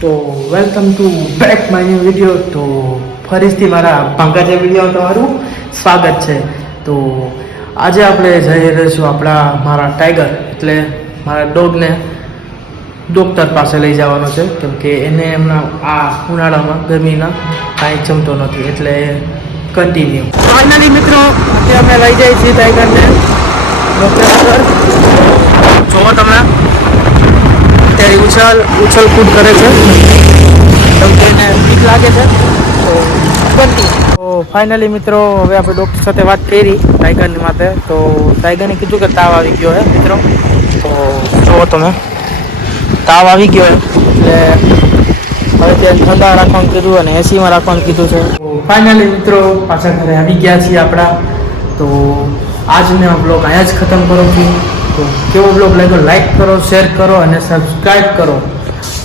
તો welcome to back my new video. તો ફરીથી મારા પંકજ વિડીયો તમારું સ્વાગત છે. તો આજે આપણે જઈ રહીશું મારા ટાઈગર એટલે મારા ડોગને ડૉક્ટર પાસે લઈ જવાનો છે, કેમ કે એને એમના આ ઉનાળામાં ગરમીના કાંઈ જમતો નથી, એટલે કન્ટિન્યુ. ફાઇનલી મિત્રો અત્યારે અમે લઈ જઈએ છીએ ટાઈગરને ડૉક્ટર આગળ. જોવો તમે અત્યારે ઉછલ કૂદ કરે છે, કેમ કે એને બીક લાગે છે. તો ફાઇનલી મિત્રો હવે આપણે ડૉક્ટર સાથે વાત કરી ટાઈગરની માટે. તો ટાઈગરને કીધું કે તાવ આવી ગયો છે મિત્રો. તો જુઓ તમે તાવ આવી ગયો એટલે હવે ત્યાં ઠંડા રાખવાનું કીધું અને એસીમાં રાખવાનું કીધું છે. તો ફાઇનલી મિત્રો પાછા ઘરે આવી ગયા છીએ આપણા. તો આજનો બ્લોગ અહીંયા જ ખતમ કરું છું. તો કેવો બ્લોગ લાગ્યો લાઈક કરો, શેર કરો અને સબસ્ક્રાઈબ કરો.